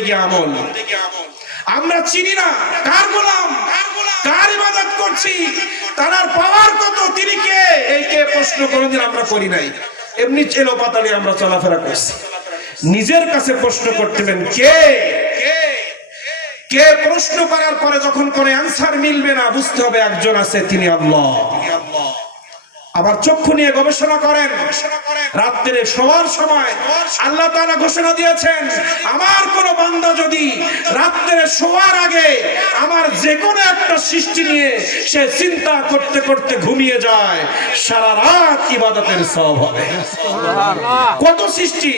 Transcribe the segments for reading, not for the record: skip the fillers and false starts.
বন্দেগী আমল। আমরা চিনি না কার গোলাম, কার ইবাদত করছি, তার পাওয়ার কত, তিনি কে, এই কে প্রশ্ন কোনদিন আমরা করি নাই। এমনি চেলো পাতালে আমরা চলাফেরা করছি। নিজের কাছে প্রশ্ন করতেবেন কে কে প্রশ্ন করার পরে যখন কোনো অ্যানসার মিলবে না, বুঝতে হবে একজন আছে, তিনি আল্লাহ। আবার চক্ষু নিয়ে গবেষণা করেন। রাত্রে শোয়ার সময় আল্লাহ তাআলা ঘোষণা দিয়েছেন, আমার কোন বান্দা যদি রাত্রে শোয়ার আগে আমার যে কোনো একটা সৃষ্টি নিয়ে সে চিন্তা করতে করতে ঘুমিয়ে যায়, সারা রাত ইবাদতের সওয়াব হবে। কত সৃষ্টি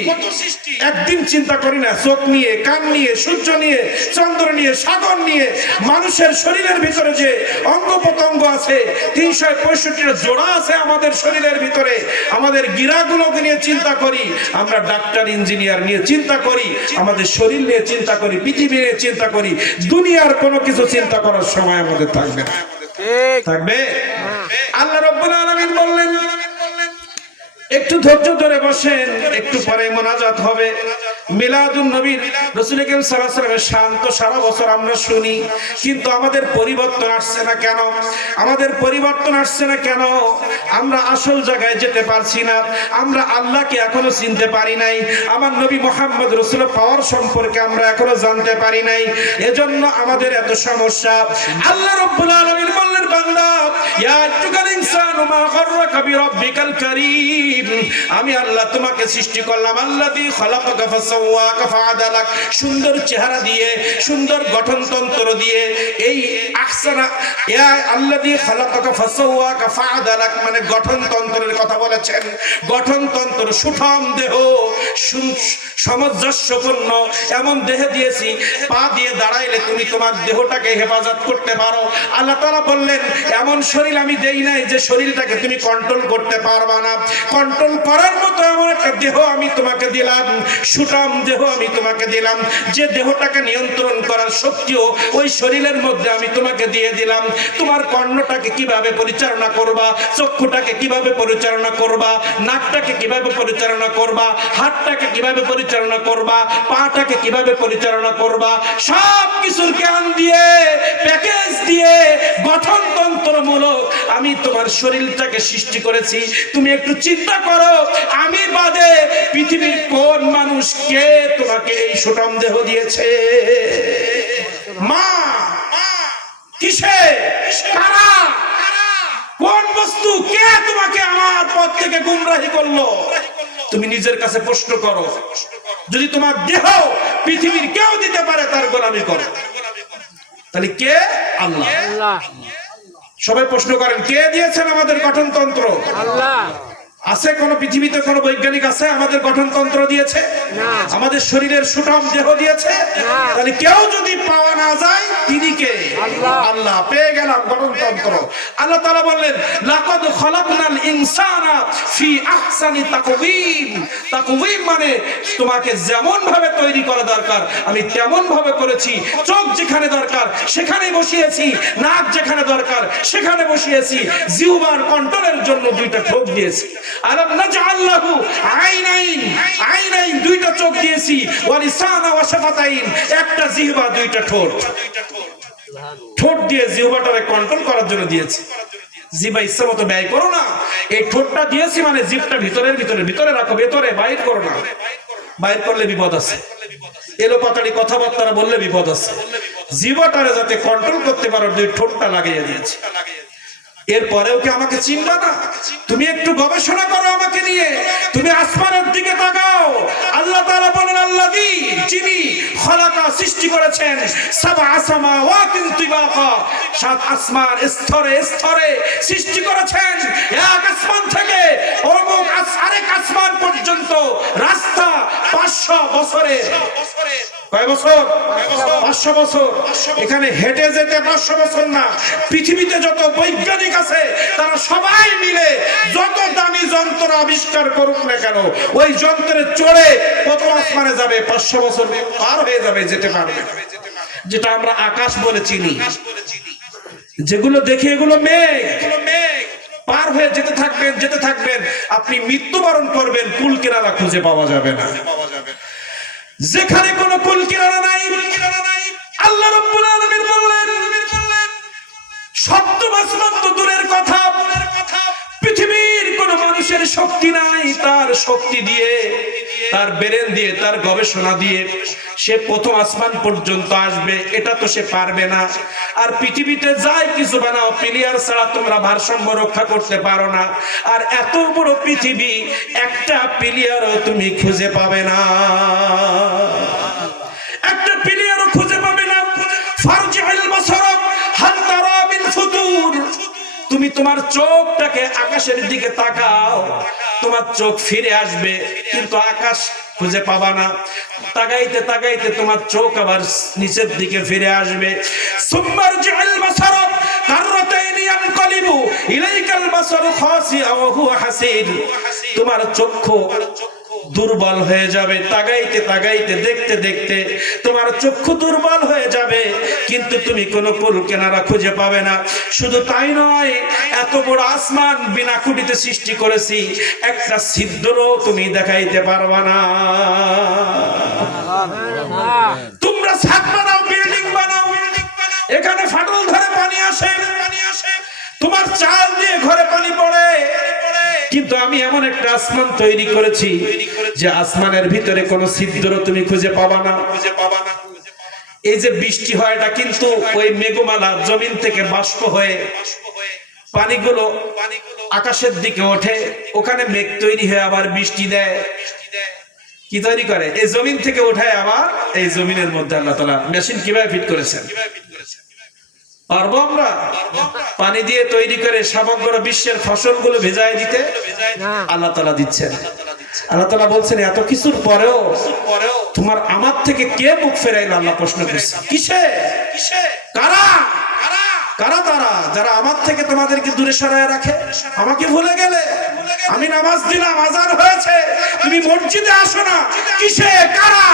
একদিন চিন্তা করি না, চোখ নিয়ে, কান নিয়ে, সূর্য নিয়ে, চন্দ্র নিয়ে, সাগর নিয়ে, মানুষের শরীরের ভিতরে যে অঙ্গ প্রত্যঙ্গ আছে 365টা জোড়া আছে আমাদের শরীরের ভিতরে, আমাদের গিরাগুলোকে নিয়ে চিন্তা করি, আমরা ডাক্তার ইঞ্জিনিয়ার নিয়ে চিন্তা করি, আমাদের শরীর নিয়ে চিন্তা করি, পৃথিবী নিয়ে চিন্তা করি, দুনিয়ার কোনো কিছু চিন্তা করার সময় আমাদের থাকবে না। থাকবে? আল্লাহ রাব্বুল আলামিন বললেন, একটু ধৈর্য ধরে বসেন, একটু পরে মোনাজাত হবে। মিলাদুন নবীর রাসূল কারীম সাল্লাল্লাহু আলাইহি ওয়াসাল্লামের শান তো সারা বছর আমরা শুনি, কিন্তু আমাদের পরিবর্তন আসছে না কেন? আমাদের পরিবর্তন আসছে না কেন? আমরা আসল জায়গায় যেতে পারছি না, আমরা আল্লাহকে এখনো চিনতে পারি নাই, আমার নবী মুহাম্মদ রাসূলের পাওয়ার সম্পর্কে আমরা এখনো জানতে পারি নাই, এজন্য আমাদের এত সমস্যা। আল্লাহ রাব্বুল আলামিন বললেন, বান্দা, ইয়া আইয়ুহাল ইনসানু মা গাররাকা বিরাব্বিকাল কারীম, আমি আল্লাহ তোমাকে সৃষ্টি করলাম, আল্লাযী খালাকাকা ফাসাওয়াকা ফাআদালাক, সুন্দর চেহারা দিয়ে, সুন্দর গঠনতন্ত্র দিয়ে, এই আহসানা, ইয়া আল্লাযী খালাকাকা ফাসাওয়াকা ফাআদালাক মানে গঠনতন্ত্রের কথা বলেছেন। গঠনতন্ত্র, সুঠাম দেহ, সামঞ্জস্যপূর্ণ এমন দেহে দিয়েছি, পা দিয়ে দাঁড়াইলে তুমি তোমার দেহটাকে হেফাজত করতে পারো। আল্লাহ তাআলা বললেন, এমন শরীর আমি দেই নাই যে শরীরটাকে তুমি কন্ট্রোল করতে পারবা না, কন্ট্রোল করার মতো এমন একটা দেহ আমি তোমাকে দিলাম, সুঠাম দেহ আমি তোমাকে দিলাম, যে দেহটাকে নিয়ন্ত্রণ করার শক্তিও ওই শরীরের মধ্যে আমি তোমাকে দিয়ে দিলাম। তোমার কর্ণটাকে কিভাবে পরিচালনা করবা, চক্ষুটাকে কিভাবে পরিচালনা করবা, নাকটাকে কিভাবে পরিচালনা করবা, হাতটাকে কিভাবে পরিচালনা করবা, পাটাকে কিভাবে পরিচালনা করবা, সব কিছুর জ্ঞান দিয়ে, প্যাকেজ দিয়ে, গঠনতন্ত্রমূলক আমি তোমার শরীরটাকে সৃষ্টি করেছি। তুমি একটু চিন্তা করো, আমি বাদে পৃথিবীর কোন মানুষ, কে তোমাকে এই সুঠাম দেহ দিয়েছে? মা, কিসে, কারা, কোন বস্তু, কে তোমাকে আমার পথ থেকে গুমরাহি করলো? তুমি নিজের কাছে প্রশ্ন করো। যদি তোমার দেহ পৃথিবীর কেউ দিতে পারে, তার গোলামি করো। তাহলে কে? আল্লাহ। সবাই প্রশ্ন করেন, কে দিয়েছেন আমাদের গঠনতন্ত্র? আল্লাহ। আছে কোন পৃথিবীতে কোন বৈজ্ঞানিক আছে আমাদের গঠনতন্ত্র দিয়েছে? আমাদের শরীরের সুঠাম দেহ দিয়েছে? তাহলে কেউ যদি পাওয়া না যায়, তিনি কে? আল্লাহ। পেয়ে গেলাম গঠনতন্ত্র। আল্লাহ তাআলা বললেন, লাকাদ খালাকনাল ইনসানা ফি আহসানি তাকওয়িম। তাকওয়িম মানে তোমাকে যেমন ভাবে তৈরি করা দরকার আমি তেমন ভাবে করেছি। চোখ যেখানে দরকার সেখানেই বসিয়েছি, নাক যেখানে দরকার সেখানে বসিয়েছি, জিহ্বার কন্ট্রোলের জন্য দুইটা ঠোঁট দিয়েছি। আলাম নাজআল লাহু আইনাইন, আইনাইন দুইটা চোখ দিয়েছি, ওয়া লিসানা ওয়া শাফাতাইন একটা জিহ্বা, দুইটা ঠোঁট। ঠোঁট দিয়ে জিহ্বাটাকে কন্ট্রোল করার জন্য দিয়েছি। জিহ্বা ইচ্ছা মতো ব্যয় করো না। এই ঠোঁটটা দিয়েছি মানে জিহ্বাটা ভিতরের ভিতরে রাখো, ভেতরে বাইর করো না। বাইর করলে বিপদ আছে, এলোপাতাড়ি কথাবার্তা বললে বিপদ আছে। জিহ্বাটারে যাতে কন্ট্রোল করতে পারো, দুই ঠোঁটটা লাগিয়ে দিয়েছি। এরপরেও কি আমাকে চিনবা না? তুমি একটু গবেষণা করো আমাকে নিয়ে, তুমি আসমানের দিকে তাকাও। আল্লাহ তাআলা বলেন, আল্লাযী, যিনি খালাকা সৃষ্টি করেছেন, সাবআ সামাওয়াতিন তিবাকা, সাত আসমান স্তরে স্তরে সৃষ্টি করেছেন। এক আসমান থেকে অমুক আরেক আসমান পর্যন্ত রাস্তা 500 বছরের। কয় বছর? 500 বছর। এখানে হেঁটে যেতে 500 বছর না। পৃথিবীতে যত বৈজ্ঞানিক আছে তারা সবাই মিলে যত দামি যন্ত্র আবিষ্কার করুক না কেন, ওই যন্ত্রে চড়ে কত আসমানে যাবে? 500 বছর পার হয়ে যাবে, যেতে পারবে। যেটা আমরা আকাশ বলে চিনি, যেগুলো দেখি এগুলো মেঘ। পার হয়ে যেতে থাকবেন, যেতে থাকবেন, আপনি মৃত্যুবরণ করবেন, কুল কিনারা খুঁজে পাওয়া যাবে না। যেখানে কোনো কুল কিনারা নাই, শক্তি দিয়ে, তার ব্রেন দিয়ে, তার গবেষণা দিয়ে সে প্রথম আসমান পর্যন্ত আসবে, এটা তো সে পারবে না। আর পৃথিবীতে যাই কিছু বানাও, প্লেয়ার ছাড়া তোমরা ভারসাম্য রক্ষা করতে পারো না। আর এত বড় পৃথিবী, একটা প্লেয়ারও তুমি খুঁজে পাবে না, একটা প্লেয়ারও খুঁজে পাবে না। ফারজিউল বাসার হাল তারা বিল ফুতুর, তুমি তোমার চোখটাকে আকাশের দিকে তাকাও, তোমার চোখ ফিরে আসবে, কিন্তু আকাশ খুঁজে পাবা না। তাকাইতে তাকাইতে তোমার চোখ আবার নিচের দিকে ফিরে আসবে। সুম্মারজিউল বাসার কাররাতাইনি ইয়ানকালিবু ইলাইকাল বাসারু খাসিআ ওয়া হুয়া হাসির, তোমার চক্ষু দুর্বল হয়ে যাবে, তাকাইতে তাকাইতে, দেখতে দেখতে তোমার চক্ষু দুর্বল হয়ে যাবে, কিন্তু তুমি কোনো কুল কিনারা খুঁজে পাবে না। শুধু তাই নয়, এত বড় আসমান বিনা খুঁটিতে সৃষ্টি করেছি, একটা ছিদ্রও তুমি দেখাইতে পারবা না। তোমরা ছাদ বানাও, বিল্ডিং বানাও, এখানে ফাটল ধরে পানি আসে, তোমার চাল দিয়ে ঘরে পানি পড়ে, কিন্তু আমি এমন একটা আসমান তৈরি করেছি যে আসমানের ভিতরে কোনো ছিদ্র তুমি খুঁজে পাবা না। এই যে বৃষ্টি হয়, এটা কিন্তু ওই মেঘমালা জমিন থেকে বাষ্প হয়ে পানিগুলো আকাশের দিকে ওঠে, ওখানে মেঘ তৈরি হয়ে আবার বৃষ্টি দেয়। কি তৈরি করে? এই জমিন থেকে ওঠায় আবার এই জমিনের মধ্যে আল্লাহ তাআলা মেশিন কিভাবে ফিট করেছেন? পারবো আমরা পানি দিয়ে তৈরি করে সমগ্র বিশ্বের ফসলগুলো ভেজায় দিতে? আল্লাহ তাআলা দিচ্ছেন। আল্লাহ তাআলা বলছেন, এত কিছুর পরেও তোমার আমার থেকে কে মুখ ফেরাইলো? আল্লাহ প্রশ্ন করছে, কিসে? কারা? কারা তারা যারা আমার থেকে তোমাদেরকে দূরে সরায় রাখে? আমাকে ভুলে গেলে? আমি নামাজ দিলাম, আজান হয়েছে, তুমি মসজিদে আসো না, কিসে? কারা?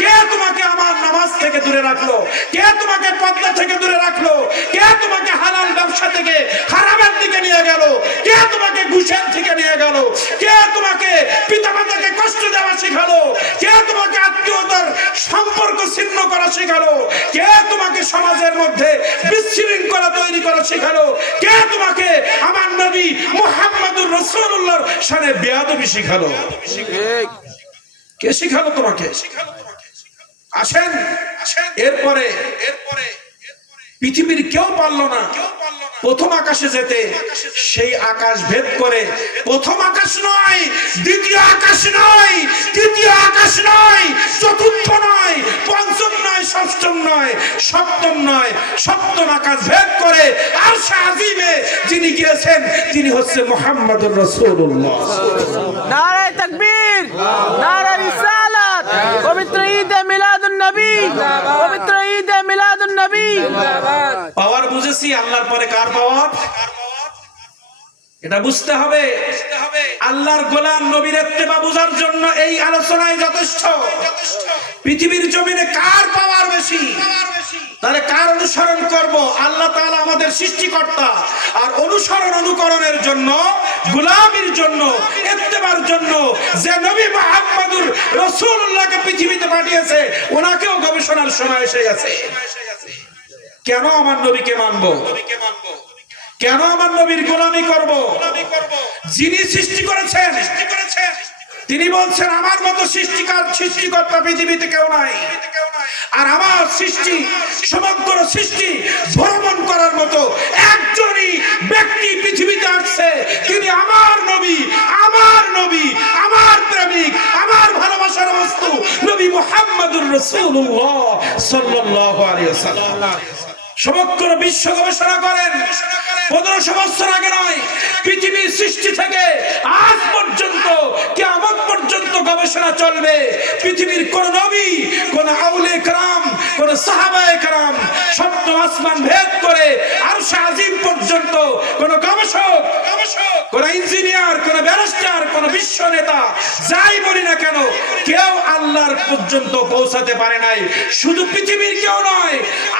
কে তোমাকে আমার নামাজ থেকে দূরে রাখলো? কে তোমাকে পর্দা থেকে দূরে রাখলো? কে তোমাকে হালাল ব্যবসা থেকে হারামের দিকে নিয়ে গেল? কে তোমাকে ঘুষের থেকে নিয়ে গেল? কে তোমাকে পিতামাতাকে কষ্ট দেওয়া শেখালো? কে তোমাকে আত্মীয়তার সম্পর্ক ছিন্ন করা শেখালো? কে তোমাকে সমাজের মধ্যে বিশৃঙ্খলা তৈরি করা শেখালো? কে তোমাকে আমার নবী মুহাম্মদুর রাসূলুল্লাহর শানে বেয়াদবি শেখালো? কে শিখালো তোমাকে? আসেন, এরপরে পৃথিবীর কেউ পারলো না প্রথম আকাশে যেতে। সেই আকাশ ভেদ করে প্রথম আকাশ নয়, দ্বিতীয় আকাশ নয়, তৃতীয় আকাশ নয়, চতুর্থ নয়, পঞ্চম নয়, ষষ্ঠম নয়, সপ্তম নয়, সপ্তম আকাশ ভেদ করে আরশে আজিমে যিনি গিয়েছেন তিনি হচ্ছে মুহাম্মদুর রাসূলুল্লাহ। নারে তাকবীর, নারে রিসালাত, পবিত্র ঈদে মিলাদুন নবী, পবিত্র ঈদে মিলাদুন নবী। পাওয়ার বুঝেছি, আল্লাহর পরে কার পাওয়ার এটা বুঝতে হবে। আল্লাহর গোলাম নবীর ইত্তেবা বুঝার জন্য এই আলোচনায় যথেষ্ট। পৃথিবীর জমিনে কার পাওয়ার বেশি, তাহলে কার অনুসরণ করব? আল্লাহ তাআলা আমাদের সৃষ্টিকর্তা, আর অনুসরণ অনুকরণের জন্য, গোলামির জন্য, ইত্তেবার জন্য যে নবী মুহাম্মদুর রাসূলুল্লাহকে পৃথিবীতে পাঠিয়েছে, ওনাকেও গবেষণার সময় এসে গেছে। কেন আমার নবীকে মানবো? কেন আমার নবীর গোলামি করব? যিনি সৃষ্টি করেছেন তিনি বলছেন, আমার মতো সৃষ্টিকর্তা পৃথিবীতে কেউ নাই, আর আমার সৃষ্টি, সমগ্র সৃষ্টি ভ্রমণ করার মতো একজনই ব্যক্তি পৃথিবীতে আসছে, তিনি আমার নবী, আমার নবী, আমার প্রেমিক, আমার ভালোবাসার বস্তু নবী মুহাম্মদুর রাসূলুল্লাহ সাল্লাল্লাহু আলাইহি ওয়াসাল্লাম। সমগ্র বিশ্ব গবেষণা করেন, 1500 বছর আগে নয়, পৃথিবীর সৃষ্টি থেকে আজ পর্যন্ত, কিয়ামত পর্যন্ত গবেষণা চলবে। পৃথিবীর কোন নবী, কোন আউলিয়া কেরাম, কোন সাহাবায়ে কেরাম সপ্তম আসমান ভেদ করে আরশে আজিম পর্যন্ত কোন গবেষক, কোন ইঞ্জিনিয়ার, কোন ব্যারিস্টার, কোন বিশ্ব নেতা, যাই বলি না কেন, কেউ আল্লাহর পর্যন্ত পৌঁছাতে পারে নাই। শুধু পৃথিবীর কেউ নয়,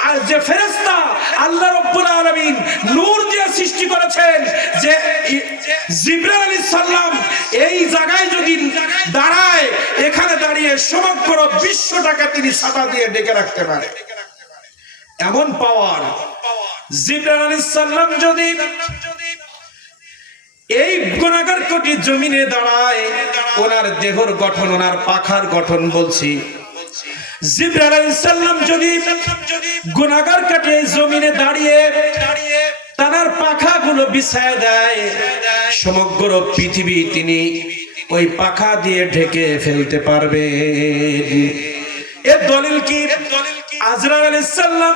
আর যে ফেরেশতা আল্লাহ রাব্বুল আলামিন নূর দিয়ে সৃষ্টি করেছেন, যে জিবরাইল আলাইহিস সালাম এই জায়গায় যদি দাঁড়ায়, এখানে দাঁড়িয়ে সমগ্র বিশ্বটাকে তিনি ছাতা দিয়ে ডেকে রাখতে পারে, এমন পাওয়ার। জিবরাইল আলাইহিস সালাম যদি এই গুনাহগার কোটি জমিনে দাঁড়ায়, ওনার দেহর গঠন, ওনার পাখার গঠন বলছি। জিবরাইল আলাইহিস সালাম যদি গুনাহগার কাটে জমিনে দাঁড়িয়ে তার পাখাগুলো বিছায় দেয়, সমগ্র পৃথিবী তিনি ওই পাখা দিয়ে ঢেকে ফেলতে পারবে। এর দলিল কি? আজরাইল আলাইহিস সালাম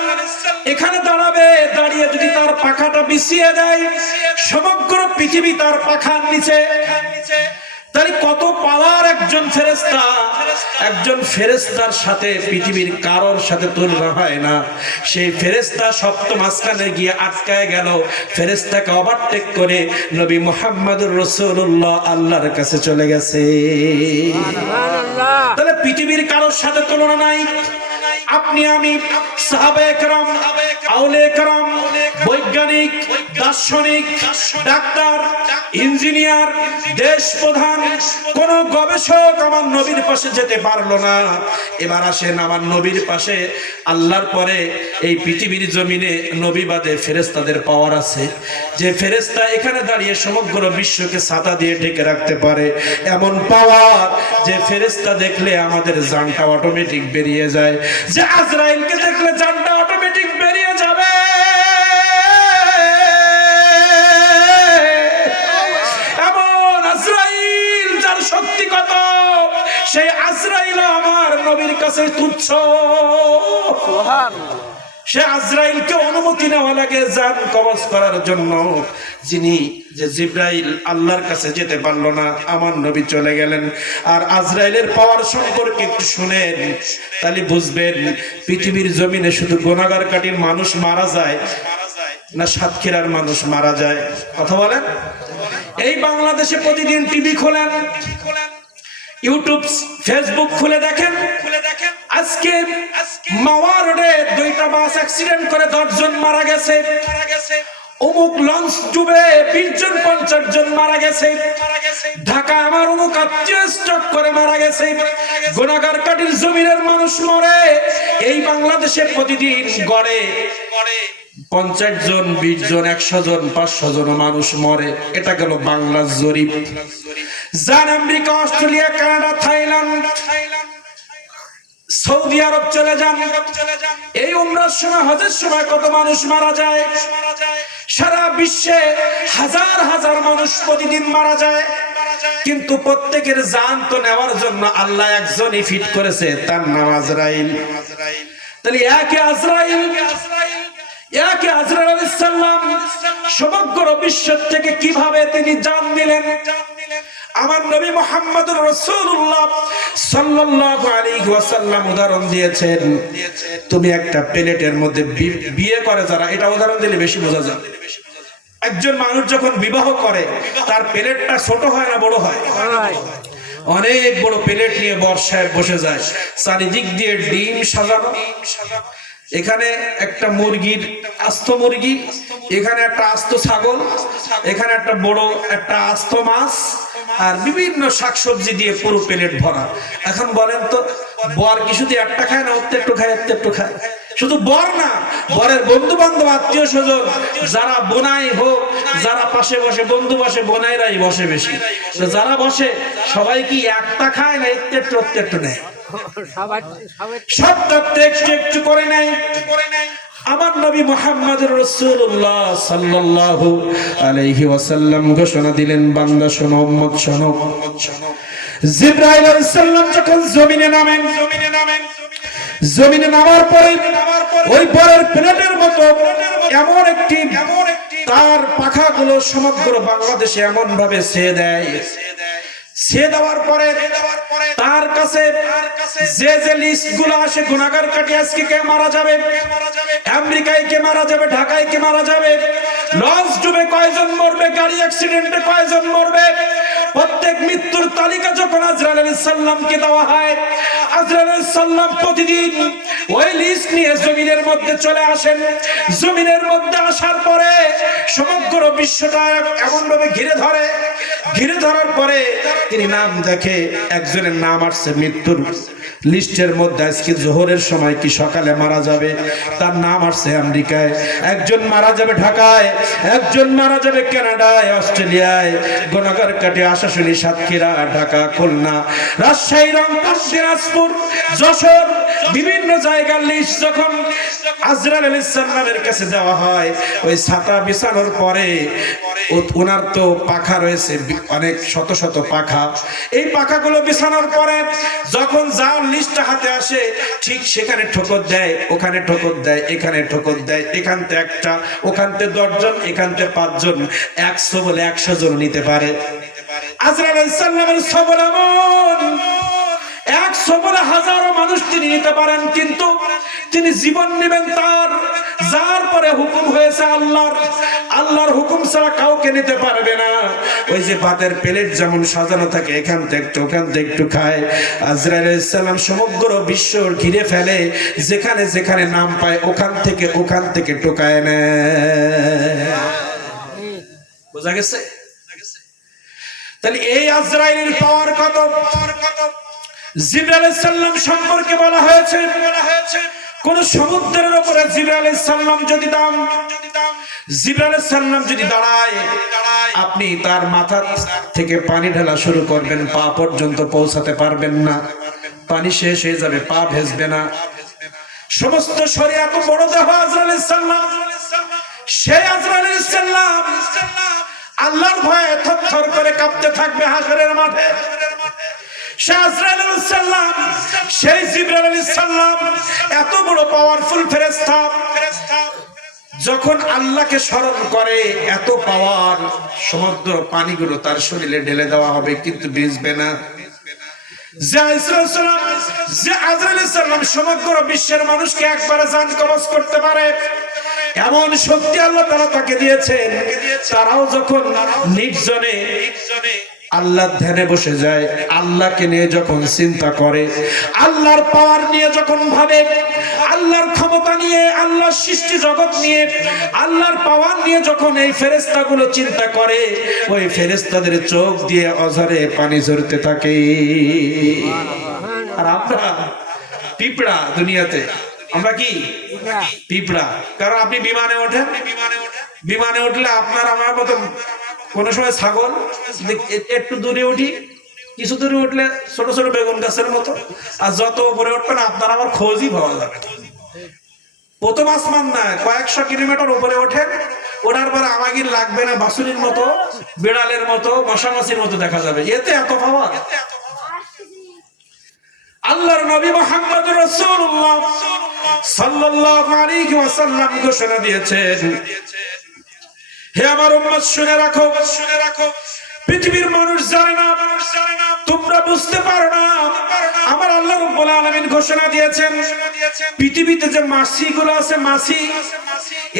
এখানে দাঁড়াবে, দাঁড়িয়ে যদি তার পাখাটা বিছিয়ে দেয়, সমগ্র পৃথিবী তার পাখার নিচে। তাই কত পাওয়ার একজন ফেরেশতা! একজন ফেরেশতার সাথে পৃথিবীর কারোর সাথে তুলনা হয় না। সেই ফেরেশতা সপ্তম আসমানে গিয়ে আটকায় গেল, ফেরেশতাকে ওভারটেক করে নবী মুহাম্মদুর রাসূলুল্লাহ আল্লাহর কাছে চলে গেছে। তাহলে পৃথিবীর কারোর সাথে তুলনা নাই। আপনি আমি, সাহাবায়ে কেরাম, আউলিয়া কেরাম, বৈজ্ঞানিক, দার্শনিক, ডাক্তার, ইঞ্জিনিয়ার, দেশ প্রধান, কোন গবেষক আমার নবীর পাশে যেতে পারলো না। এবার আসেন আমার নবীর পাশে আল্লাহর পরে এই পৃথিবীর জমিনে নবী বাদে ফেরেশতাদের পাওয়ার আছে। যে ফেরেশতা এখানে দাঁড়িয়ে সমগ্র বিশ্বকে ছাতা দিয়ে ঢেকে রাখতে পারে, এমন পাওয়ার যে ফেরেশতা দেখলে আমাদের জানটা অটোমেটিক বেরিয়ে যায়, যে আজরাইলকে দেখলে জানটা অটোমেটিক বেরিয়ে যাবে। এমন আজরাইল যার শক্তি কত, সেই আজরাইল আমার নবীর কাছে তুচ্ছ। সে আজরাইলকে অনুমতি নেওয়া লাগে জান কবজ করার জন্য। যিনি যে জিবরাইল আল্লাহর কাছে যেতে পারলো না, আমার নবী চলে গেলেন। আর আজরাইলের পাওয়ার সম্পর্কে একটু শুনেন, তাহলে বুঝবেন পৃথিবীর জমিনে শুধু গুনাহগার কাটির মানুষ মারা যায় না সাতক্ষীরার মানুষ মারা যায়? কথা বলেন। এই বাংলাদেশে প্রতিদিন টিভি খোলেন, ইউটিউব, ফেসবুক খুলে দেখেন, আজকে মাওয়া রোডে 2টা বাস অ্যাক্সিডেন্ট করে 10 জন মারা গেছে। অমুক লঞ্চ ডুবে 20 জন 50 জন মারা গেছে। ঢাকা আমার অমুক আত্মীয় স্ট্রোক করে মারা গেছে। গুনাহগার কাটির জমিনের মানুষ মরে। এই বাংলাদেশে প্রতিদিন গড়ে 50 জন, 20 জন, 100 জন, 500 জন মানুষ মরে। এটা গেল বাংলার জরিপ। যান America, Australia, Canada, Thailand, Saudi Arab চলে যান, এই উমরার সময়, হজের সময় কত মানুষ মারা যায়। সারা বিশ্বে হাজার হাজার মানুষ প্রতিদিন মারা যায়। কিন্তু প্রত্যেকের জান তো নেওয়ার জন্য আল্লাহ একজনই ফিট করেছে, তার নাম আজরাইল। তাহলে একে আজরাইল আলাইহিস সালাম সমগ্র বিশ্ব থেকে কিভাবে তিনি জান নিলেন? আমার নবী মুহাম্মদুর রাসূলুল্লাহ সাল্লাল্লাহু আলাইহি ওয়াসাল্লাম উদাহরণ দিয়েছেন। তুমি একটা প্লেটের মধ্যে বিয়ে করে যারা, এটা উদাহরণ দিলে বেশি বোঝা যায়। একজন মানুষ যখন বিবাহ করে তার প্লেটটা ছোট হয় না বড় হয়? অনেক বড় প্লেট নিয়ে বর্ষায় বসে যায়, চারিদিক দিয়ে ডিম সাজানো। এখানে একটা মুরগির আস্ত মুরগি, এখানে একটা আস্ত ছাগল, এখানে একটা বড় একটা আস্ত মাছ, আর বিভিন্ন শাকসবজি দিয়ে পুরো প্লেট ভরা। এখন বলেন তো, বর কি শুধু একটা খায় না ওতে একটু খায়, এতে একটু খায়? শুধু বর না, বরের বন্ধু বান্ধব, আত্মীয় স্বজন, যারা বোনাই হোক, যারা পাশে বসে, বন্ধু বসে, বোনাইরাই বসে বেশি। যারা বসে সবাই কি একটা খায় না এতে একটু ওতে একটু নেয়? সবটা একটু একটু করে নেয়। আমার নবী মুহাম্মদুর রাসূলুল্লাহ সাল্লাল্লাহু আলাইহি ওয়াসাল্লাম ঘোষণা দিলেন, বান্দা শোনো, উম্মত শোনো। জিবরাইল আলাইহিস সালাম যখন জমিনে নামেন, জমিনে নামার পরে ওই বরের প্লেটের মতো এমন একটি তার পাখাগুলো সমগ্র বাংলাদেশে এমন ভাবে ছেয়ে দেয়। সে দেওয়ার পরে তার কাছে যে যে লিস্ট গুলো আসে, গুনাহগার কাটি আজকে কে মারা যাবে, আমেরিকায় কে মারা যাবে, ঢাকায় কে মারা যাবে, লঞ্চ ডুবে কয়জন মরবে, গাড়ি অ্যাক্সিডেন্টে কয়জন মরবে, প্রত্যেক মৃত্যুর তালিকা যখন আজরাইল আলাইহিস সালামকে দেওয়া হয়, আজরাইল আলাইহিস সালাম প্রতিদিন ওই লিস্ট নিয়ে জমিনের মধ্যে চলে আসেন। জমিনের মধ্যে আসার পরে সমগ্র বিশ্বটা এমন ভাবে ঘিরে ধরে, ঘিরে ধরার পরে তিনি নাম দেখে, একজনের নাম আসছে মৃত্যুর লিস্টের মধ্যে আজকে জোহরের সময় কি সকালে মারা যাবে, তার নাম আসছে আমেরিকায়, একজন মারা যাবে ঢাকায়, একজন মারা যাবে কানাডায়, অস্ট্রেলিয়ায়, গোনাগার কাটে, আশাশুনি, সাতক্ষীরা, ঢাকা, খুলনা, রাজশাহী, রংপুর, দিনাজপুর, যশোর, বিভিন্ন জায়গার লিস্ট যখন আজরাইল আলাইহিস সালামের কাছে দেওয়া হয়, ওই ছাতা বিছানোর পরে ওনার তো পাখা রয়েছে অনেক শত শত পাখা, এই পাখাগুলো বিছানোর পরে যখন যার লিস্টটা হাতে আসে ঠিক সেখানে ঠোকর দেয়, ওখানে ঠোকর দেয়, এখানে ঠোকর দেয়, এখানতে একটা, ওখানতে 10 জন, এখানতে 5 জন, 100 বলে 100 জন নিতে পারে। আজরাইল আলাইহিস সালামের সবর এমন, 100 বলে হাজারো মানুষ তিনি নিতে পারেন, কিন্তু তিনি জীবন নেবেন তার যার পরে হুকুম হয়েছে আল্লাহর হুকুম ছাড়া কাউকে নিতে পারবে না। ওই যে ভাতের প্লেট যেমন সাজানো থাকে, এখান থেকে একটু ওখান থেকে একটু খায়, আজরাইল আলাইহিস সালাম সমগ্র বিশ্ব ঘিরে ফেলে, যেখানে যেখানে নাম পায় ওখান থেকে টোকায় নেয়। বোঝা গেছে? তাহলে এই আজরাইলের পাওয়ার কত। জিবরাইল আলাইহিস সালাম সম্পর্কে বলা হয়েছে কোন সমুদ্রের উপরে জিবরাইল আলাইহিস সালাম যদি জিবরাইল আলাইহিস সালাম যদি দাঁড়ায়, আপনি তার মাথা থেকে পানি ঢালা শুরু করবেন, পা পর্যন্ত পৌঁছাতে পারবেন না, পানি শেষ হয়ে যাবে, পা ভেসবে না। সমস্ত শরীয়ত বড় দেহ আজরাইল আলাইহিস সালাম, সেই আজরাইল আলাইহিস সালাম আল্লাহর ভয়ে থরথর করে কাঁপতে থাকবে হাসরের মাঠে। সেই জিবরাইল আলাইহিস সালাম এত বড় পাওয়ারফুল ফেরেশতা, যখন আল্লাহকে স্মরণ করে এত পাওয়ার, সমুদ্র পানিগুলো তার শরীরে ঢেলে দেওয়া হবে কিন্তু ভিজবে না। যে আজরাইল আলাইহিস সালাম সমগ্র বিশ্বের মানুষকে একবারে জান কবজ করতে পারে এমন শক্তি আল্লাহ তাআলা তাকে দিয়েছেন। তারাও যখন নির্জনে আল্লাহর ধ্যানে বসে যায়, আল্লাহকে নিয়ে যখন চিন্তা করে, আল্লাহর পাওয়ার নিয়ে যখন ভাবে, আল্লাহর ক্ষমতা নিয়ে, আল্লাহর সৃষ্টি জগৎ নিয়ে, আল্লাহর পাওয়ার নিয়ে যখন এই ফেরেশতাগুলো চিন্তা করে, ওই ফেরেশতাদের চোখ দিয়ে অঝরে পানি ঝরতে থাকে। আর আমরা পিঁপড়া, দুনিয়াতে আমরা কি পিঁপড়া। কারণ আপনি বিমানে উঠলে আপনার আমার মতো কোন সময় ছাগল, একটু দূরে উঠি, কিছু দূরে উঠলে ছোট ছোট বেগুন গাছের মতো, আর যত উপরে উঠবেন আপনার আমার খোঁজই পাওয়া যাবে। প্রথম আসমান না, কয়েকশো কিলোমিটার উপরে ওঠেন, ওঠার পরে আমাকে লাগবে না, বাসুরির মতো, বিড়ালের মতো, মশামাছির মতো দেখা যাবে। এতে এত পাওয়ার। আল্লাহর নবী মুহাম্মদ রাসূলুল্লাহ সাল্লাল্লাহু আলাইহি ওয়াসাল্লাম ঘোষণা দিয়েছেন, হে আমার উম্মত শুনে রাখো, পৃথিবীর মানুষ জানে না, তোমরা বুঝতে পারো না, আমার আল্লাহ রাব্বুল আলামিন ঘোষণা দিয়েছেন পৃথিবীতে যে মাছিগুলো আছে, মাছি,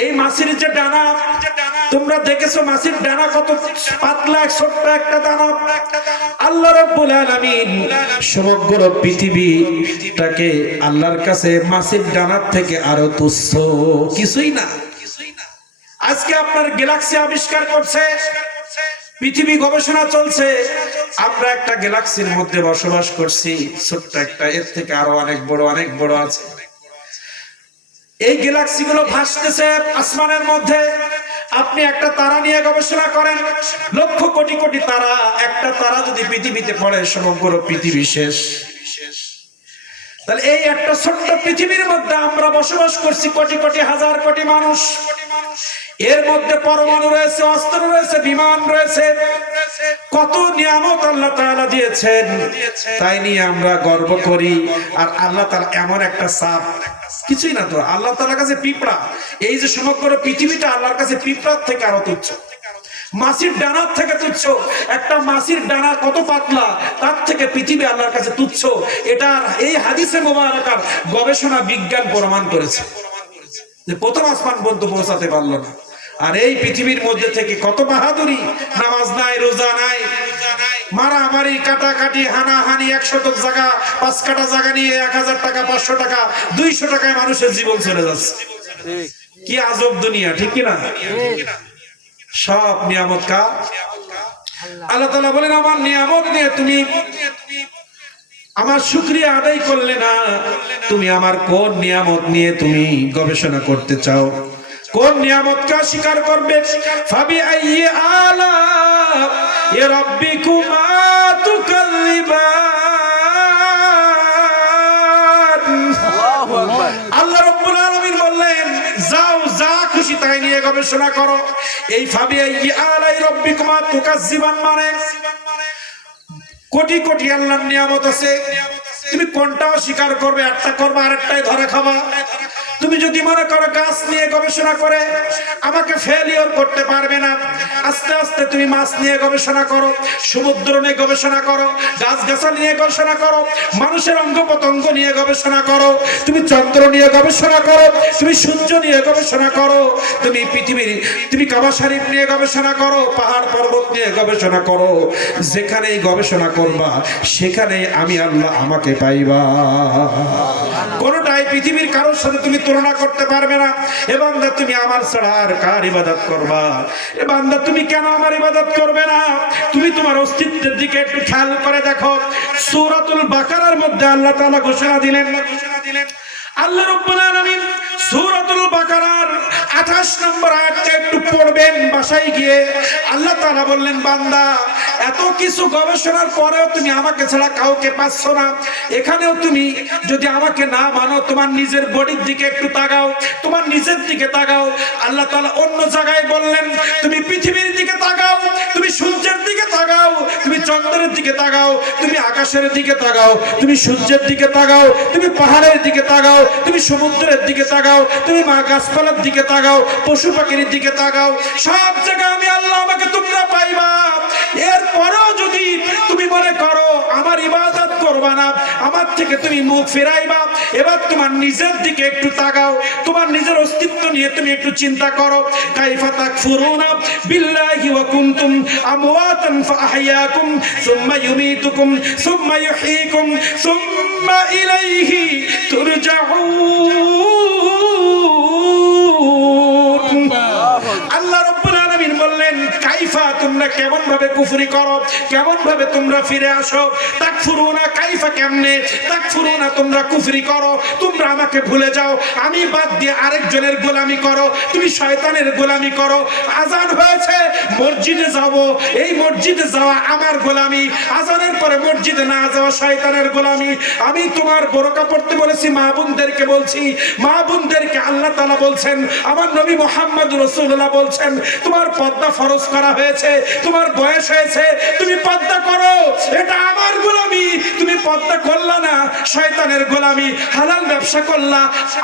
এই মাছির যে ডানা, তোমরা দেখেছো মাছির ডানা কত পাতলা, ছোট্ট একটা দানা। আল্লাহ রাব্বুল আলামিন সমগ্র পৃথিবীটাকে আল্লাহর কাছে মাছির ডানার থেকে আরো তুচ্ছ, কিছুই না। আজকে আপনার গ্যালাক্সি আবিষ্কার করছে, পৃথিবী গবেষণা চলছে, আমরা একটা গ্যালাক্সির মধ্যে বসবাস করছি, ছোট্ট একটা, এর থেকে আরো অনেক বড় আছে। এই গ্যালাক্সি গুলো ভাসতেছে আসমানের মধ্যে। আপনি একটা তারা নিয়ে গবেষণা করেন, লক্ষ কোটি কোটি তারা, একটা তারা যদি পৃথিবীতে পড়ে সমগ্র পৃথিবী শেষ। তাহলে এই একটা ছোট্ট পৃথিবীর মধ্যে আমরা বসবাস করছি, কোটি কোটি হাজার কোটি মানুষ। এর মধ্যে পরমাণু রয়েছে, অস্ত্র রয়েছে, বিমান রয়েছে, কত নিয়ামত আল্লাহ তাআলা দিয়েছেন, তাই নিয়ে আমরা গর্ব করি। আর আল্লাহ তাআলা এমন একটা সাপ, কিছুই না তো, আল্লাহ তাআলার কাছে পিঁপড়া। এই যে সমগ্র পৃথিবীটা আল্লাহর কাছে পিঁপড়ার থেকে আরো তুচ্ছ, মাছির ডানার থেকে তুচ্ছ। একটা মাছির ডানা কত পাতলা, তার থেকে পৃথিবী আল্লাহর কাছে তুচ্ছ। এটা এই হাদিসে মোবারকার গবেষণা বিজ্ঞান প্রমাণ করেছে যে প্রথম আসমান পর্যন্ত পৌঁছাতে পারলো না। আর এই পৃথিবীর মধ্যে থেকে কত বাহাদুরি, নামাজ নাই, রোজা নাই, মারামারি, কাটাকাটি, হানাহানি, 100 জায়গা, 5 কাটা জায়গা নিয়ে 1000 টাকা, 500 টাকা, 200 টাকায় মানুষের জীবন চলে যাচ্ছে। কি আজব দুনিয়া, ঠিক কিনা? সব নিয়ামত কার? আল্লাহ তাআলা বলেন, আমার নিয়ামত নিয়ে তুমি আমার শুকরিয়া আদায় করলে না। তুমি আমার কোন নিয়ামত নিয়ে তুমি গবেষণা করতে চাও? কোন নিয়ামতকে অস্বীকার করবে? ফাবি আইয়ি আলা রাব্বিকুমা তুকাল্লিবান। আল্লাহ রাব্বুল আলামিন বললেন, যাও যা খুশি তাই নিয়ে গবেষণা করো। এই ফাবি আইয়ি আলা রাব্বিকুমা তুকাজ্জিবান মানে কোটি কোটি আল্লাহর নিয়ামত আছে, তুমি কোনটা অস্বীকার করবে? একটা করবে আরেকটাই ধরে খাবা। তুমি যদি মনে করো গাছ নিয়ে গবেষণা করে আমাকে ফেলিওর করতে পারবে না, আস্তে আস্তে তুমি মাছ নিয়ে গবেষণা করো, সমুদ্র নিয়ে গবেষণা করো, গাছগাছালি নিয়ে গবেষণা করো, মানুষের অঙ্গ প্রত্যঙ্গ নিয়ে গবেষণা করো, তুমি চন্দ্র নিয়ে গবেষণা করো, তুমি সূর্য নিয়ে গবেষণা করো, তুমি পৃথিবীর তুমি কাবা শরীফ নিয়ে গবেষণা করো, পাহাড় পর্বত নিয়ে গবেষণা করো, যেখানেই গবেষণা করবা সেখানে আমি আল্লাহ আমাকে পাইবা। কোনটাই পৃথিবীর কারোর সাথে তুমি তুলনা করতে পারবে না। এ বান্দা তুমি আমার ছাড়া আর কার ইবাদত করবা? এ বান্দা তুমি কেন আমার ইবাদত করবে না? তুমি তোমার অস্তিত্বের দিকে একটু খেয়াল করে দেখো। সূরাতুল বাকারার মধ্যে আল্লাহ তাআলা ঘোষণা দিলেন, আল্লাহ রাব্বুল আলামিন সূরাতুল বাকারার 28 নম্বর আয়াতটা একটু পড়বেন বাসায় গিয়ে। আল্লাহ তাআলা বললেন, বান্দা এত কিছু গবেষণার পরেও তুমি আমাকে ছাড়া কাউকে পাচ্ছ না। এখানেও তুমি যদি আমাকে না মানো, তোমার নিজের বডির দিকে একটু তাকাও, তোমার নিজের দিকে তাকাও। আল্লাহ তাআলা অন্য জায়গায় বললেন, তুমি পৃথিবীর দিকে তাকাও, তুমি সূর্যের দিকে তাকাও, তুমি চন্দ্রের দিকে তাকাও, তুমি আকাশের দিকে তাকাও, তুমি সূর্যের দিকে তাকাও, তুমি পাহাড়ের দিকে তাকাও, তুমি সমুদ্রের দিকে তাকাও, তুমি মা গাছপালার দিকে তাকাও, পশু পাখির দিকে তাকাও। সব জায়গায় আমি আল্লাহ আমাকে তোমরা পাইবা। এরপরেও যদি তুমি মনে করো আমার ইবাদত করবা না, আমার থেকে তুমি মুখ ফেরাইবা, এবার তোমার নিজের দিকে একটু তাকাও, তোমার নিজের অস্তিত্ব নিয়ে তুমি একটু চিন্তা করো। কাইফা তাকফুরুনা বিল্লাহি ওয়া কুনতুম আমওয়াতান ফাআহইয়াকুম সুম্মা ইউমীতুকুম সুম্মা ইউহয়ীকুম সুম্মা ইলাইহি তুরজাউন। আল্লাহ রাব্বুল আলামিন বললেন, কাইফা তোমরা কেমন ভাবে কুফরি করো, কেমন ভাবে তোমরা ফিরে আসো। তাকফুরুনা কাইফা কেমনে, তাকফুরুনা তোমরা কুফরি করো, তোমরা আমাকে ভুলে যাও, আমি বাদ দিয়ে আরেকজনের গোলামি করো, তুমি শয়তানের গোলামি করো। আজান হয়েছে মসজিদে যাব, এই মসজিদে যাওয়া আমার গোলামি, আজানের পরে মসজিদে না যাওয়া শয়তানের গোলামি। আমি তোমার বোরকা পড়তে বলেছি, মা বোনদেরকে বলছি, মা বোনদেরকে আল্লাহ তাআলা বলছেন, আমার নবী মুহাম্মদ রাসূলুল্লাহ বলছেন, তোমার পর্দা ফরজ করা হয়েছে, তোমার বয়স হয়েছে, তুমি পর্দা করো, এটা আমার গোলামি। তুমি পর্দা করলা না, শয়তানের গোলামি। হালাল ব্যবসা করলা,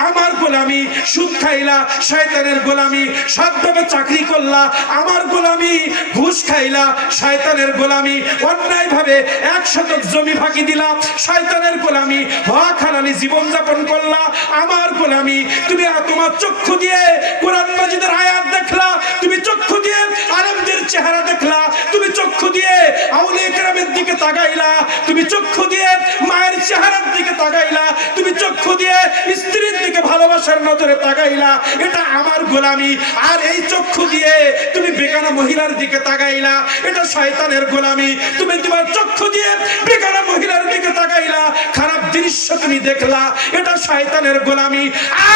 আমার গোলামি। সুদ খাইলা, শয়তানের গোলামি। সৎভাবে চাকরি করলা, আমার গোলামি। ঘুষ খাইলা, শয়তানের গোলামি। অন্যায় ভাবে 1 শতক জমি ফাঁকি দিলা, শয়তানের গোলামি। হক হালালি জীবন যাপন করলা, আমার গোলামি। তুমি তোমার চক্ষু দিয়ে কোরআন মাজিদের আয়াত দেখলা, তুমি চক্ষু দিয়ে আলেমদের চেহারা দেখলা, তুমি চক্ষু দিয়ে আউলিয়া কেরামের দিকে তাকাইলা, তুমি চক্ষু দিয়ে মায়ের চেহারার দিকে তাকাইলা, তুমি চক্ষু দিয়ে স্ত্রীর দিকে ভালোবাসার নজরে তাকাইলা, এটা আমার গোলামি। আর এই চক্ষু দিয়ে তুমি বেগানা মহিলার দিকে তাকাইলা, এটা শয়তানের গোলামি। তুমি তোমার চক্ষু দিয়ে বেগানা মহিলার দিকে তাকাইলা, খারাপ দৃশ্য তুমি দেখলা, এটা শয়তানের গোলামি।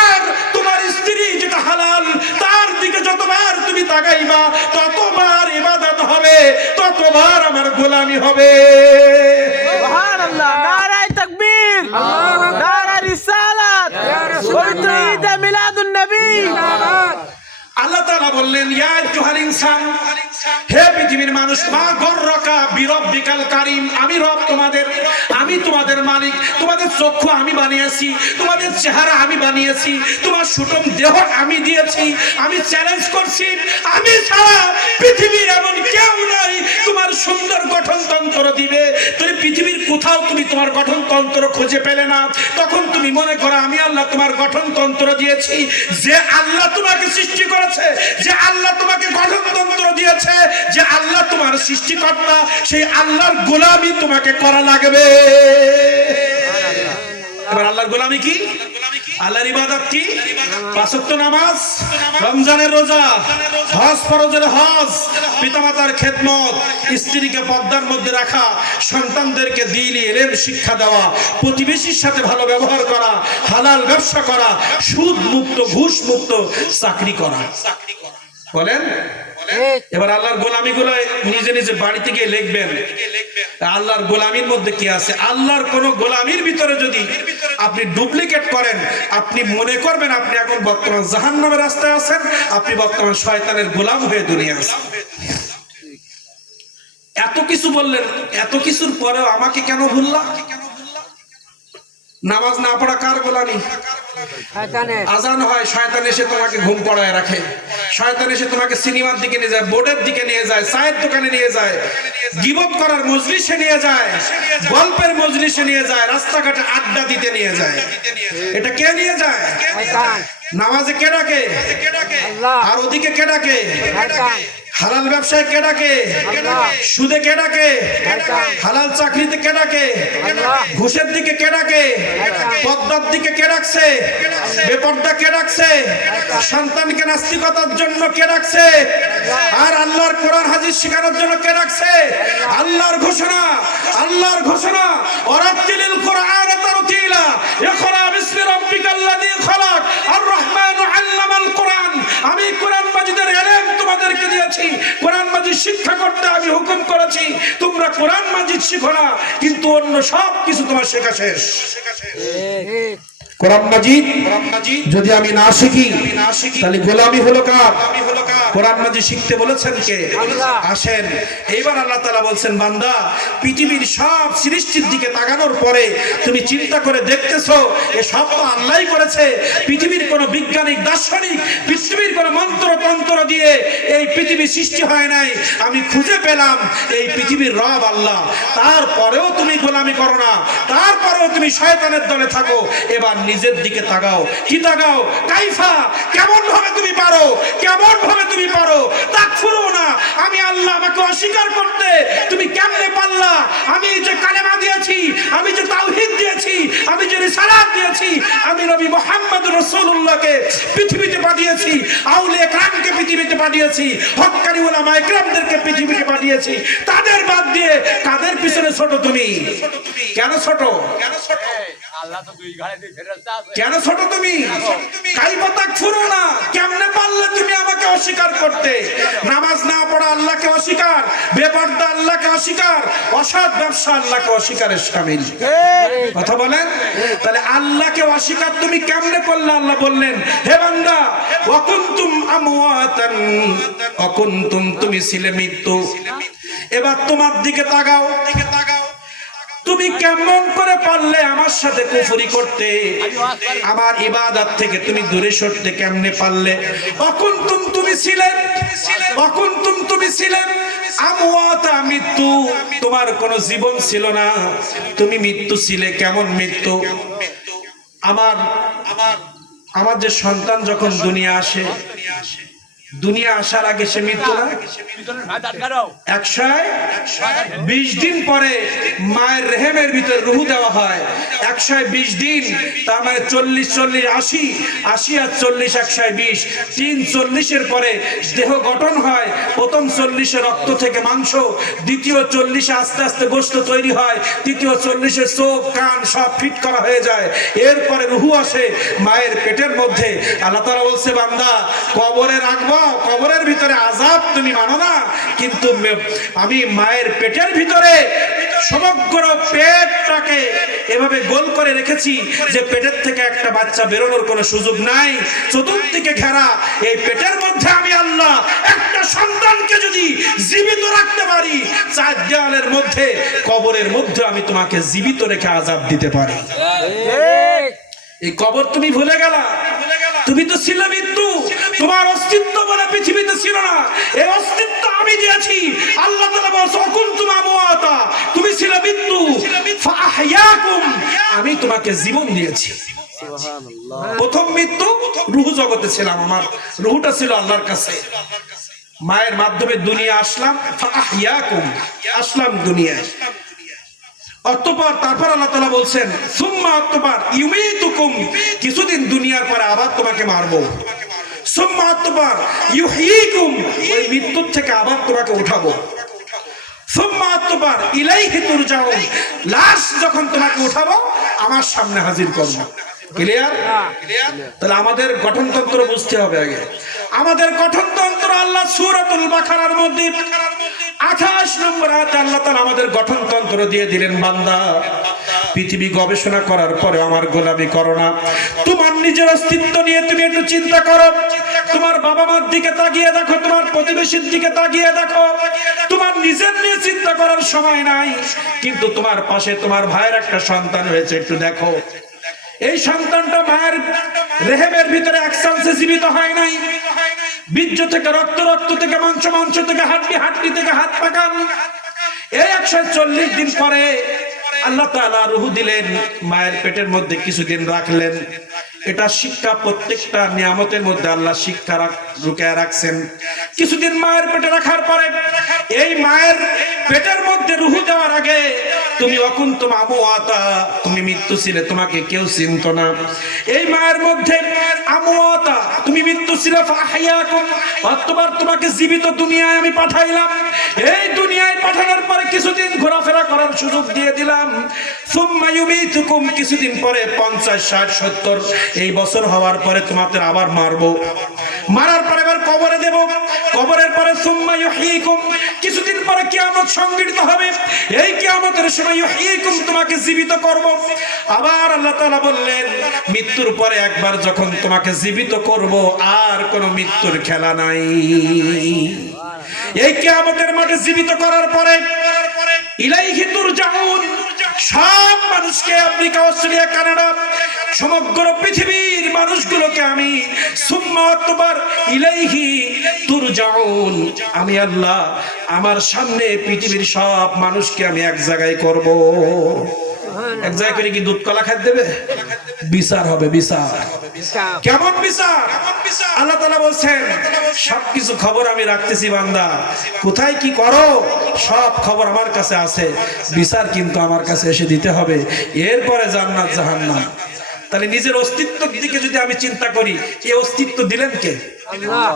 আর তোমার স্ত্রী যেটা হালাল, তার দিকে যতবার তুমি তাকাইবা ততবার ইবাদত হবে, ততবার আমার গোলামি হবে। সুবহানাল্লাহ, নারায়ে তাকবীর, নারায়ে রিসালাত, পবিত্র ঈদে মিলাদুন নবী। আল্লাহ তাআলা বললেন, ইয়া আইয়ুহাল ইনসান, হে পৃথিবীর মানুষ, মা গররাকা বিরব্বিকাল কারীম, আমি রব তোমাদের, আমি তোমাদের মালিক। তোমাদের চক্ষু আমি বানিয়েছি, তোমাদের চেহারা আমি বানিয়েছি, তোমার সুষম দেহ আমি দিয়েছি। আমি চ্যালেঞ্জ করছি, আমি ছাড়া পৃথিবীর এমন কেউ নাই তোমার সুন্দর গঠনতন্ত্র দিবে। তুমি পৃথিবীর কোথাও তুমি তোমার গঠনতন্ত্র খুঁজে পেলে না, তখন তুমি মনে করো আমি আল্লাহ তোমার গঠনতন্ত্র দিয়েছি। যে আল্লাহ তোমাকে সৃষ্টি করেছে, যে আল্লাহ তোমাকে গঠনতন্ত্র দিয়েছে, যে আল্লাহ তোমার সৃষ্টিকর্তা, সেই আল্লাহর গোলামি তোমাকে করা লাগবে। এবার আল্লাহর গোলামি কি? আল্লাহর ইবাদত কি? পাঁচ ওয়াক্ত নামাজ, রমজানের রোজা, হজ ফরজের হজ, পিতামাতার খেদমত, স্ত্রীকে পর্দার মধ্যে রাখা, সন্তানদেরকে দ্বীনি ইলম শিক্ষা দেওয়া, প্রতিবেশীর সাথে ভালো ব্যবহার করা, হালাল ব্যবসা করা, সুদ মুক্ত ঘুষ মুক্ত চাকরি করা। বলেন এবার আল্লাহর গোলামিগুলো নিজে নিজে বাড়িতে গিয়ে লিখবেন আল্লাহর গোলামির মধ্যে কি আছে। আল্লাহর কোন গোলামির ভিতরে যদি আপনি ডুপ্লিকেট করেন, আপনি মনে করবেন আপনি এখন বর্তমান জাহান্নামের রাস্তায় আছেন, আপনি বর্তমান শয়তানের গোলাম হয়ে দুনিয়া আছেন। এত কিছু বললেন, এত কিছুর পরেও আমাকে কেন ভুললা? নামাজ না পড়া কার গোলামি? আজান হয়, শয়তান এসে তোমাকে ঘুম পড়ায় রাখে, শয়তান এসে তোমাকে সিনেমার দিকে নিয়ে যায়, বোর্ডের দিকে নিয়ে যায়, চায়ের দোকানে নিয়ে যায়, গীবত করার মজলিসে নিয়ে যায়, গল্পের মজলিসে নিয়ে যায়, রাস্তাঘাটে আড্ডা দিতে নিয়ে যায়। এটা কে নিয়ে যায়? নামাজে কে ডাকে? আর ওদিকে কে ডাকে? হালাল ব্যবসায় কে ডাকে? সুদে কে ডাকে? হালাল চাকরিতে কে ডাকে? ঘুষের দিকে কে ডাকে? পদ্মার দিকে কে ডাকছে? বেপর্দা কে ডাকছে? সন্তানকে নাস্তিকতার জন্য কে ডাকছে? আর আল্লাহর কোরআন হাদিস শেখানোর জন্য কে ডাকছে? আল্লাহর ঘোষণা, আল্লাহর ঘোষণা, ওয়ারাতিলিল কোরআন তারতিলা, ইকরা বিসমি রাব্বিকাল্লাযী খলাক, আর রহমানু আল্লামাল কোরআন। আমি কোরআন মাজিদের ইলম তোমাদেরকে দিয়েছি, কোরআন মাজিদ শিক্ষা করতে আমি হুকুম করেছি, তোমরা কোরআন মাজিদ শিখো না, কিন্তু অন্য সব কিছু তোমার শেখা শেষ। কোরআন মাজিদ যদি আমি না শিখি তাহলে গোলামি হলো কার? কোরআন মাজিদ শিখতে বলেছেন কে? আসেন এইবার আল্লাহ তাআলা বলছেন, বান্দা পৃথিবীর সব সৃষ্টির দিকে তাকানোর পরে তুমি চিন্তা করে দেখতেছো এ সব তো আল্লাহই করেছে। পৃথিবীর কোন বৈজ্ঞানিক দার্শনিক, পৃথিবীর কোন মন্ত্র তন্ত্র দিয়ে এই পৃথিবী সৃষ্টি হয় নাই। আমি খুঁজে পেলাম এই পৃথিবীর রব আল্লাহ। তারপরেও তুমি গোলামি করো না, তারপরেও তুমি শয়তানের দলে থাকো। এবার নিজের দিকে তাকাও। কি তাকাও? কাইফা, কেমন ভাবে তুমি পারো, কেমন ভাবে তুমি পারো? তাকফুরু না, আমি আল্লাহ, আমাকে অস্বীকার করতে তুমি কেমনে পারলা? আমি যে কালেমা দিয়েছি, আমি যে তাওহীদ দিয়েছি, আমি যে রিসালাত দিয়েছি, আমি নবী মুহাম্মদ রাসূলুল্লাহকে পৃথিবীতে পাঠিয়েছি, আউলিয়া کرامকে পৃথিবীতে পাঠিয়েছি, হক্কানি উলামা کرامদেরকে পৃথিবীতে পাঠিয়েছি, তাদের বাদ দিয়ে কাদের পিছনে ছোট তুমি? কেন ছোট? কেন ছোট? আল্লাহ তো দুই ঘাড়ে দিয়ে ফেরেশতা আছে। কেন ছোট তুমি? কাইফা তাকফুরু না, কেমনে পারলে তুমি আমাকে অস্বীকার করতে? নামাজ না পড়া আল্লাহকে অস্বীকার, বেপরদা আল্লাহকে অস্বীকার, অসৎ ব্যবসা আল্লাহকে অস্বীকারের শামিল। কথা বলেন। তাহলে আল্লাহকে অস্বীকার তুমি কেমনে করলে? আল্লাহ বললেন, হে বান্দা, ওয়া কুনতুম আমওয়াতান, ওয়া কুনতুম, তুমি ছিলে মৃত্যু। এবার তোমার দিকে তাকাও, তুমি কেমন করে পারলে আমার সাথে কুফরি করতে? আমার ইবাদত থেকে তুমি দূরে সরতে কেমনে পারলে? অকুনতুম, তুমি ছিলে, অকুনতুম, তুমি ছিলে আমওয়াতা, মৃত্যু, তোমার কোনো জীবন ছিল না, তুমি মৃত্যু ছিলে। কেমন মৃত্যু? আমার যে সন্তান যখন দুনিয়া আসে, দুনিয়া আসার আগে সে মৃত্যু না, 120 দিন পরে মায়ের রেহেমের ভিতরে রুহু দেওয়া হয়। 120 দিন, তার মানে 40 40 80, 80 আর 40 120, 340-এর পরে দেহ গঠন হয়। প্রথম 40-এ রক্ত থেকে মাংস, দ্বিতীয় 40-এ আস্তে আস্তে গোশত তৈরি হয়, তৃতীয় 40-এ চোখ কান সব ফিট করা হয়ে যায়। এরপরে রুহু আসে মায়ের পেটের মধ্যে। আল্লাহ তাআলা বলছে, বান্দা কবরে রাখবা, কবরের ভিতরে আযাব তুমি মানো না, কিন্তু আমি মায়ের পেটের ভিতরে সমগ্র পেটটাকে এভাবে গোল করে রেখেছি যে পেটের থেকে একটা বাচ্চা বেরোনোর কোনো সুযোগ নাই, চতুর্দিকে ঘেরা। এই পেটের মধ্যে আমি আল্লাহ একটা সন্তানকে যদি জীবিত রাখতে পারি, 4 দেওয়ালের মধ্যে, কবরের মধ্যে আমি তোমাকে জীবিত রেখে আযাব দিতে পারি। এই কবর তুমি ভুলে গেলা? তুমি তো ছিলে মৃত্যু, তোমার অস্তিত্ব বলে পৃথিবীতে ছিল না, এই অস্তিত্ব আমি দিয়েছি। আল্লাহ তাআলা বলেন, কুনতুম আমওয়াতা, তুমি ছিলে মৃত্যু, ফাআহইয়াকুম, আমি তোমাকে জীবন দিয়েছি। সুবহানাল্লাহ। প্রথম মৃত্যু রূহ জগতে ছিলাম, আমার রূহটা ছিল আল্লাহর কাছে। মায়ের মাধ্যমে দুনিয়া আসলাম, ফাআহইয়াকুম, আসলাম দুনিয়ায়। অতঃপর তারপর আল্লাহ তাআলা বলছেন সুম্মা অতঃপর ইউমীতুকুম, কিছুদিন দুনিয়ার পরে আবার তোমাকে মারবো। সুম্মা অতঃপর ইউহয়ীকুম, ওই মৃত্যু থেকে আবার তোমাকে উঠাবো। সুম্মা অতঃপর ইলাইহি তুরজাউন, লাশ যখন তোমাকে উঠাবো আমার সামনে হাজির করবো। ক্লিয়ার? তাহলে আমাদের গঠনতন্ত্র বুঝতে হবে আগে। আমাদের গঠনতন্ত্র আল্লাহ সূরাতুল বাকারার মধ্যে 28 নম্বর আয়াতে আল্লাহ তাআলা আমাদের গঠনতন্ত্র দিয়ে দিলেন, বান্দা পৃথিবী গবেষণা করার পরে আমার গোলামি করো না। তোমার নিজের অস্তিত্ব নিয়ে তুমি একটু চিন্তা করো। তোমার বাবা মার দিকে তাকিয়ে দেখো, তোমার প্রতিবেশীর দিকে তাকিয়ে দেখো। তোমার নিজের নিয়ে চিন্তা করার সময় নাই, কিন্তু তোমার পাশে তোমার ভাইয়ের একটা সন্তান হয়েছে, একটু দেখো। এই সন্তানটা মায়ের রেহেমের ভিতরে একসাথে জীবিত হয় নাই। বীর্য থেকে রক্ত, রক্ত থেকে মাংস, মাংস থেকে হাড্ডি, হাড্ডি থেকে হাত পাকান। এই 140 দিন পরে আল্লাহ তাআলা রূহ দিলেন, মায়ের পেটের মধ্যে কিছুদিন রাখলেন। এটা শিক্ষা, প্রত্যেকটা নিয়ামতের মধ্যে আল্লাহ শিক্ষা লুকিয়ে রাখছেন। কিছুদিন মায়ের পেটে রাখার পরে এই মায়ের পেটের মধ্যে রূহ দেওয়ার আগে তুমি অকুনতুম আমওয়াতা, তুমি মৃত্যু ছিলে, তোমাকে কেউ চিনতো না। এই মায়ের মধ্যে আমওয়াতা, তুমি মৃত্যু ছিলে, ফাহিয়াকুম, অতঃপর তোমাকে জীবিত দুনিয়ায় আমি পাঠাইলাম। এই দুনিয়ায় পাঠানোর পরে কিছুদিন ঘোরাফেরা করার সুযোগ দিয়ে দিলাম। সুম্মা ইউমীতুকুম, কিছুদিন পরে 50, 60, 70 এই বছর হওয়ার পরে তোমাদের আবার মারবো। মারার পরে আবার কবরে দেব। কবরের পরে সুম্মা ইউহয়ীকুম, কিছুদিন পরে কিয়ামত সংঘটিত হবে। এই কিয়ামতের সময় ইউহয়ীকুম, তোমাকে জীবিত করব। আবার আল্লাহ তাআলা বললেন, মৃত্যুর পরে একবার যখন তোমাকে জীবিত করব, আর কোনো মৃত্যুর খেলা নাই। এই কিয়ামতের মাঠে জীবিত করার পরে ইলাইহি তুরজাউন, সব মানুষকে, আমেরিকা, অস্ট্রেলিয়া, কানাডা, সমগ্র পৃথিবীর মানুষগুলোকে আমি সুম্মা অতঃপর ইলাইহি তুরজাউন, আমি আল্লাহ আমার সামনে পৃথিবীর সব মানুষকে আমি এক জায়গায় করব। এক জায়গায় করে কি দুধ কলা খাইতে দেবে? বিচার হবে, বিচার। কেমন বিচার? আল্লাহ তাআলা বলছেন সবকিছু খবর আমি রাখতেছি বান্দা, কোথায় কি করো সব খবর আমার কাছে আছে। বিচার কিন্তু আমার কাছে এসে দিতে হবে, এরপরে জান্নাত জাহান্নাম। তাহলে নিজের অস্তিত্বের দিকে যদি আমি চিন্তা করি, এই অস্তিত্ব দিলেন কে? আল্লাহ।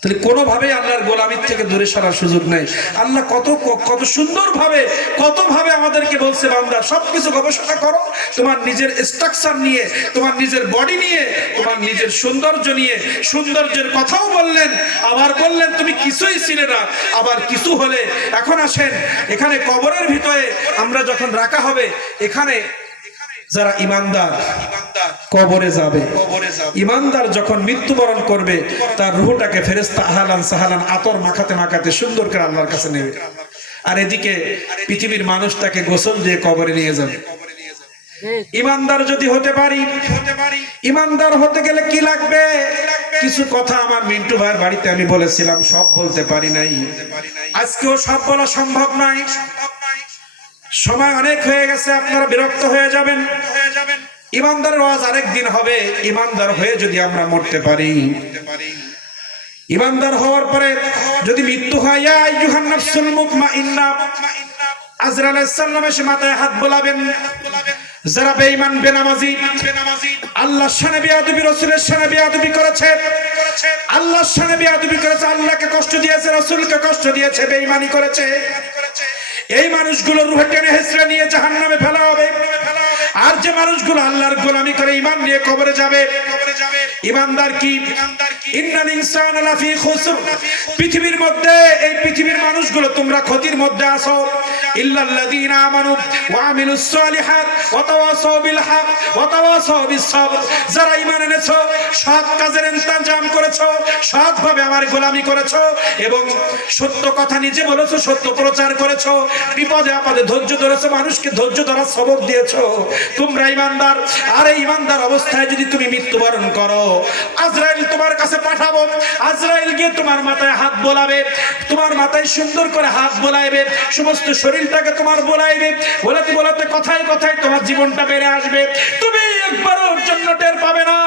তাহলে কোনোভাবেই আল্লাহর গোলামির থেকে দূরে সরার সুযোগ নাই। আল্লাহ কত সুন্দরভাবে, কতভাবে আমাদেরকে বলছে, বান্দা সবকিছু গবেষণা করো, তোমার নিজের স্ট্রাকচার নিয়ে, তোমার নিজের বডি নিয়ে, তোমার নিজের সৌন্দর্য নিয়ে। সৌন্দর্যের কথাও বললেন, আবার বললেন তুমি কিছুই ছিলে না, আবার কিছু হলে। এখন আসেন, এখানে কবরের ভিতরে আমরা যখন রাখা হবে, এখানে যারা ইমানদার কবরে যাবে, ইমানদার যখন মৃত্যুবরণ করবে, তার রূহটাকে ফেরেশতা আহলান সাহালান আতর মাখাতে মাখাতে সুন্দর করে আল্লাহর কাছে নেবে। আর এদিকে পৃথিবীর মানুষটাকে গোসল দিয়ে কবরে নিয়ে যাবে। ইমানদার যদি হতে পারি, ইমানদার হতে গেলে কি লাগবে? কিছু কথা আমার মিন্টু ভাইয়ের বাড়িতে আমি বলেছিলাম, সব বলতে পারি নাই, আজকেও সব বলা সম্ভব নয়। সময় অনেক হয়ে গেছে, আপনারা বিরক্ত হয়ে যাবেন। ইমানদারের ওয়াজ আরেকদিন হবে। ইমানদার হয়ে যদি আমরা মরতে পারি, ইমানদার হওয়ার পরে যদি মৃত্যু হয়, ইয়া আইয়ুহান নাফসুল মুতমাইন্না, আজরাইল আলাইহিস সালাম এসে মাথায় হাত বোলাবেন। যারা বেঈমান, বেনামাজি, আল্লাহর শানে বেয়াদবি, রাসূলের শানে বেয়াদবি করেছে, আল্লাহর শানে বেয়াদবি করেছে, আল্লাহকে কষ্ট দিয়েছে, রাসূলকে কষ্ট দিয়েছে, বেঈমানি করেছে, এই মানুষগুলো রূহে টেনে হেঁচড়ে নিয়ে জাহান্নামে ফেলা হবে। আর যে মানুষগুলো আল্লাহর গোলামি করে ঈমান নিয়ে কবরে যাবে, ঈমানদার কি? ইন্নাল ইনসানা লাফি খুসর, পৃথিবীর মধ্যে, এই পৃথিবীর মানুষগুলো তোমরা ক্ষতির মধ্যে আছো। ইল্লাল্লাযীনা আমানু ওয়া আমিলুস সালিহাত ওয়া তাওয়াসাউ বিল হক ওয়া তাওয়াসাউ বিস সাবর, যারা ঈমান এনেছো, সৎ কাজের ইন্তজাম করেছো, সৎভাবে আমার গোলামি করেছো এবং সত্য কথা নিজে বলেছো, সত্য প্রচার করেছো, বিপদে আপদে ধৈর্য ধরেছো, মানুষকে ধৈর্য ধরার সবক দিয়েছো, তোমরা ঈমানদার। আর এই ঈমানদার অবস্থায় যদি তুমি মৃত্যুবরণ করো, আজরাইল তোমার কাছে পাঠাবো। আজরাইল গিয়ে তোমার মাথায় হাত বোলাবে, তোমার মাথায় সুন্দর করে হাত বোলাইবে, সমস্ত শরীরটাকে তোমার বোলাইবে, বোলাতে বোলাতে কথায় কথায় তোমার জীবনটা বেড়ে আসবে। তুমি একবারও জন্য টের পাবে না।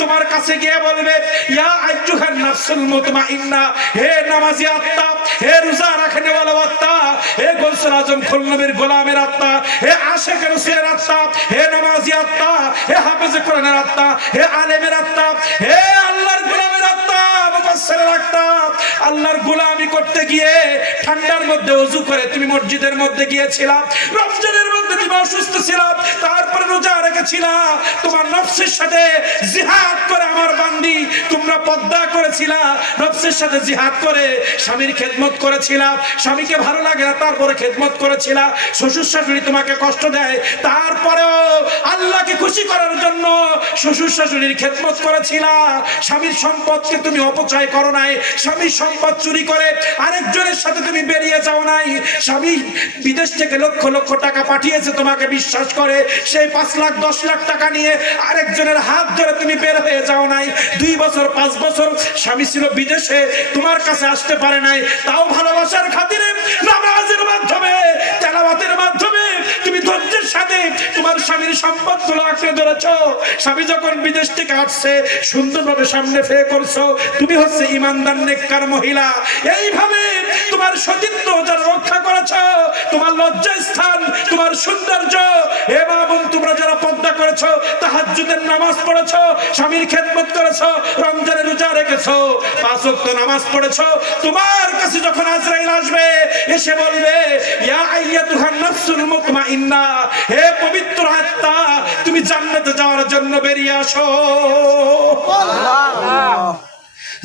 তোমার কাছে গিয়ে বলবে ইয়া আইয়ুহান নাফসুল মুতমাইন্না, হে নামাজি আত্মা, হে রোজা রাখনে ওয়ালা আত্মা, হে গৌসুল আজম খুল নবীর গোলামের আত্মা, হে আশিক রাসূলের আত্মা, হে নামাজি আত্মা, হে হাফেজ কোরআনের আত্মা, হে আলেমের আত্মা, হে আল্লাহর গোলামের আত্মা, মুফাসসিরের আত্মা। আল্লাহর গোলামি করতে গিয়ে ঠান্ডার মধ্যে ওযু করে তুমি মসজিদের মধ্যে গিয়েছিলা, রমজানের মধ্যে তুমি অসুস্থ ছিলা, তারপরে রোজা রেখেছিলা, তোমার নফসের সাথে জিহাদ করে আমার বান্দি তোমরা পর্দা করেছিলা, নফসের সাথে জিহাদ করে স্বামীর খেদমত করেছিলা, স্বামীকে ভালো লাগে না তারপরে খেদমত করেছিলা, শ্বশুর শাশুড়ি তোমাকে কষ্ট দেয় তারপরেও আল্লাহকে খুশি করার জন্য শ্বশুর শাশুড়ির খেদমত করেছিলা, স্বামীর সম্পদকে তুমি অপচয় করো নাই, স্বামীর সম্পদ চুরি করে আরেকজনের সাথে তুমি বেরিয়ে যাও নাই, স্বামী বিদেশ থেকে লক্ষ লক্ষ টাকা পাঠিয়েছে তোমাকে বিশ্বাস করে, সেই 5 লাখ 10 লাখ টাকা নিয়ে আরেকজনের হাত ধরে তুমি বের হয়ে যাও নাই, 2 বছর 5 বছর স্বামী ছিল বিদেশে তোমার কাছে আসতে পারে নাই, তাও ভালোবাসার খাতিরে নামাজের মাধ্যমে তেলাওয়াতের মাধ্যমে তুমি ধৈর্যের সাথে তোমার স্বামীর সম্পদগুলো আঁকড়ে ধরেছো, স্বামী যখন বিদেশ থেকে আসছে সুন্দরভাবে সামনে ফে করছো, তুমি হচ্ছে ইমানদার নেককার মহিলা, এইভাবে তোমার সতীত্ব যারা রক্ষা করেছো, তোমার লজ্জা স্থান, তোমার সৌন্দর্য, হে মা বোন তোমরা যারা পর্দা করেছো, তাহাজ্জুদের নামাজ পড়েছো, স্বামীর খেদমত করেছো, রমজানের রোজা রেখেছো, 5 ওয়াক্ত নামাজ পড়েছো, তোমার কাছে যখন আজরাইল আসবে এসে বলবে ইয়া আইয়াতুহান নাফসুল মুতমাইন্না, হে পবিত্র আত্মা তুমি জান্নাতে যাওয়ার জন্য বেরিয়ে আসো।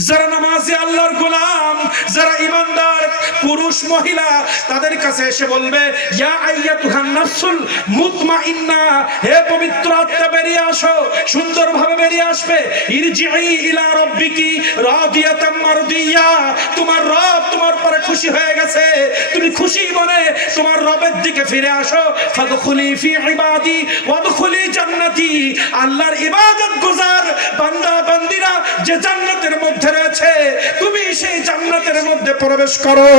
যারা নামাজি আল্লাহর গোলাম, যারা ইমানদার পুরুষ মহিলা, তাদের কাছে এসে বলবে ইয়া আইয়াতুহান নাফসুল মুতমাইন্না, হে পবিত্র আত্মা বেরিয়ে আসো, সুন্দরভাবে বেরিয়ে আসবে, ইরজিই ইলা রাব্বিকি রাদিয়াতাম মারদিয়া, তোমার রব তোমার পরে খুশি হয়ে গেছে, তুমি খুশি মনে তোমার রবের দিকে ফিরে আসো, ফাদখুলি ফি ইবাদি ওয়াদখুলি জান্নাতি, আল্লাহর ইবাদত গুজার বান্দা বান্দিরা যে জান্নাতের মধ্যে রয়েছে তুমি সেই জান্নাতের মধ্যে প্রবেশ করো।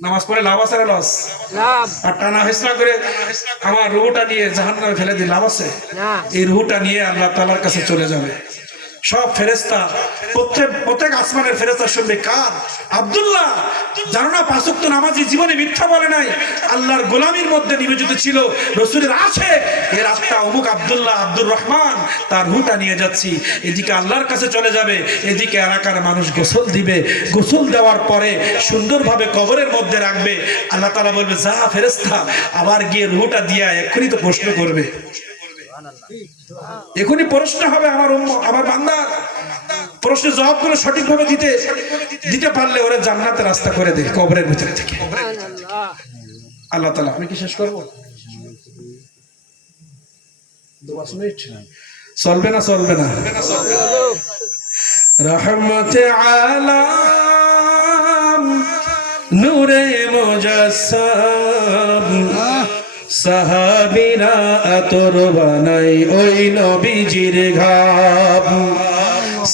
নামাজ পড়ে লাভ আছে না লস? আর টানা হেসনা করে আমার রুহটা নিয়ে জাহান্নামে ফেলে দিই, লাভ আছে? এই রুহটা নিয়ে আল্লাহ তাআলার কাছে চলে যাবে। সব ফেরেশতা, প্রত্যেক আসমানের ফেরেশতা শুনবে কার? আব্দুল্লাহ, জানো না 5 ওয়াক্ত নামাজি জীবনে মিথ্যা বলে নাই, আল্লাহর গোলামির মধ্যে নিবেদিত ছিল, রাসূলের আশিক, এর আত্মা অমুক আব্দুল্লাহ আব্দুর রহমান, তার রূহটা নিয়ে যাচ্ছি। এদিকে আল্লাহর কাছে চলে যাবে, এদিকে এলাকার মানুষ গোসল দিবে, গোসল দেওয়ার পরে সুন্দরভাবে কবরের মধ্যে রাখবে। আল্লাহ তাআলা বলবে যা ফেরেশতা আবার গিয়ে রূহটা দিয়া, এক্ষুনি তো প্রশ্ন করবে, এখনই প্রশ্ন হবে আমার বান্দা, প্রশ্নের জবাবগুলো সঠিকভাবে দিতে পারলে ওরা জান্নাতের রাস্তা করে দেয় কবরের ভিতর থেকে। আল্লাহ তাআলা, আমি কি শেষ করবো? 2 মিনিট চলবে না? চলবে না? রহমতে আলাম নূরে মুজাসসাম, সাহাবীরা আতর বানাই ওই নবীজির ঘাম,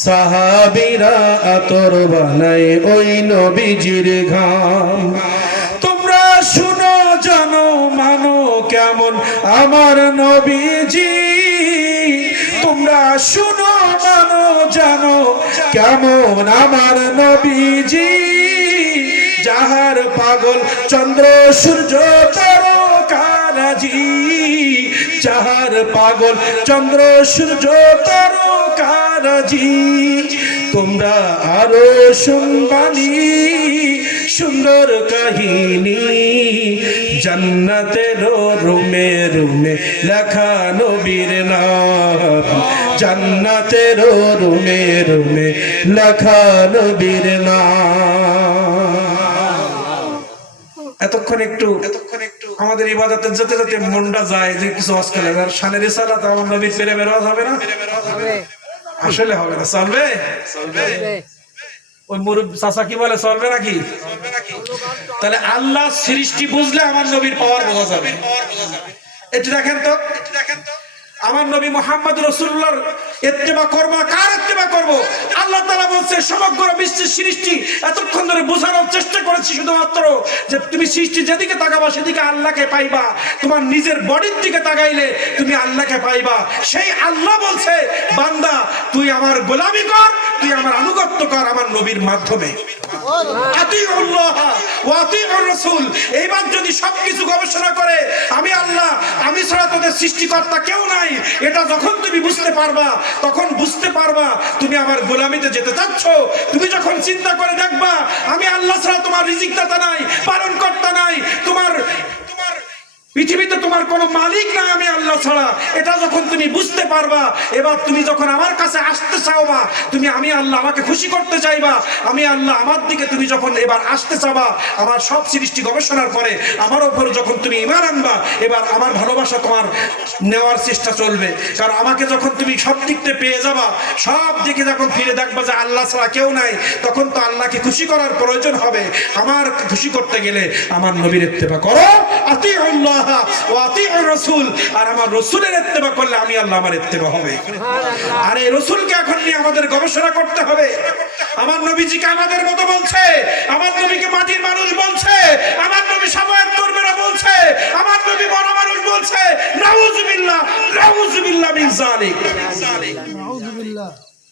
সাহাবীরা আতর বানাই ওই নবীজির ঘাম। তোমরা শুনো জানো মানো কেমন আমার নবীজি, তোমরা শুনো মানো জানো কেমন আমার নবীজি, যাহার পাগল চন্দ্র সূর্য তারকারাজি, যাহার পাগল চন্দ্র সূর্য তারকারাজি। তোমরা আরো শুনবানি সুন্দর কাহিনী, জান্নাতের রুমে রুমে লেখা নবীর নাম, জান্নাতের রুমে রুমে লেখা নবীর নাম। এতক্ষণ একটু আমাদের ইবাদতে যেতে যেতে মনটা যায় যে কিছু আজকাল শানের রিসালাত আমার নবীর প্রেমের ওয়াজ হবে না? আসলে হবে না? চলবে? ওই মুরব্বি চাচা কি বলে, চলবে নাকি? তাহলে আল্লাহ সৃষ্টি বুঝলে আমার নবীর পাওয়ার বোঝা যাবে। একটু দেখেন তো, আমার নবী মুহাম্মদ রাসূলুল্লাহর ইত্তেবা করব, কার ইত্তেবা করব? আল্লাহ তাআলা বলছে সমগ্র বিশ্বের সৃষ্টি এতক্ষণ ধরে বোঝানোর চেষ্টা করেছি শুধুমাত্র যে তুমি সৃষ্টি যেদিকে তাকাবা সেদিকে আল্লাহকে পাইবা, তোমার নিজের বডির দিকে তাকাইলে তুমি আল্লাহকে পাইবা। সেই আল্লাহ বলছে বান্দা তুই আমার গোলামি কর, তুই আমার আনুগত্য কর আমার নবীর মাধ্যমে। আতিউল্লাহ ওয়া আতিউর রাসূল। এইবার যদি সবকিছু গবেষণা করে আমি আল্লাহ, আমি ছাড়া তোদের সৃষ্টিকর্তা কেউ নাই, এটা যখন তুমি বুঝতে পারবা তখন বুঝতে পারবা তুমি আমার গোলামিতে যেতে চাচ্ছ। তুমি যখন চিন্তা করে দেখবা আমি আল্লাহ ছাড়া তোমার রিজিকদাতা নাই, পালনকর্তা নাই, তোমার পৃথিবীতে তোমার কোনো মালিক নাই আমি আল্লাহ ছাড়া, এটা যখন তুমি বুঝতে পারবা, এবার তুমি যখন আমার কাছে আসতে চাওবা, তুমি আমি আল্লাহ আমাকে খুশি করতে চাইবা, আমি আল্লাহ আমার দিকে তুমি যখন এবার আসতে চাবা, আমার সব সৃষ্টি গবেষণার পরে আমার উপর যখন তুমি ঈমান আনবা, এবার আমার ভালোবাসা তোমার নেওয়ার চেষ্টা চলবে। কারণ আমাকে যখন তুমি সব দিকতে পেয়ে যাবা, সব দিকে যখন ফিরে দেখবা যে আল্লাহ ছাড়া কেউ নাই, তখন তো আল্লাহকে খুশি করার প্রয়োজন হবে। আমার খুশি করতে গেলে আমার নবীর ইত্তেবা করো, আতিউল্লাহ ওয়া আতিউর রাসূল। আর আমার রাসূলের ইত্তেবা করলে আমি আল্লাহ আমার ইত্তেবা হবে। আর এই রাসূলকে এখন নিয়ে আমাদের গবেষণা করতে হবে। আমার নবীজিকে আমাদের মতো বলছে, আমার নবীকে মাটির মানুষ বলছে, আমার নবী সাফায়াত করবে না বলছে, আমার নবী বড় মানুষ বলছে। নাউযুবিল্লাহ, নাউযুবিল্লাহ মিন যালিক।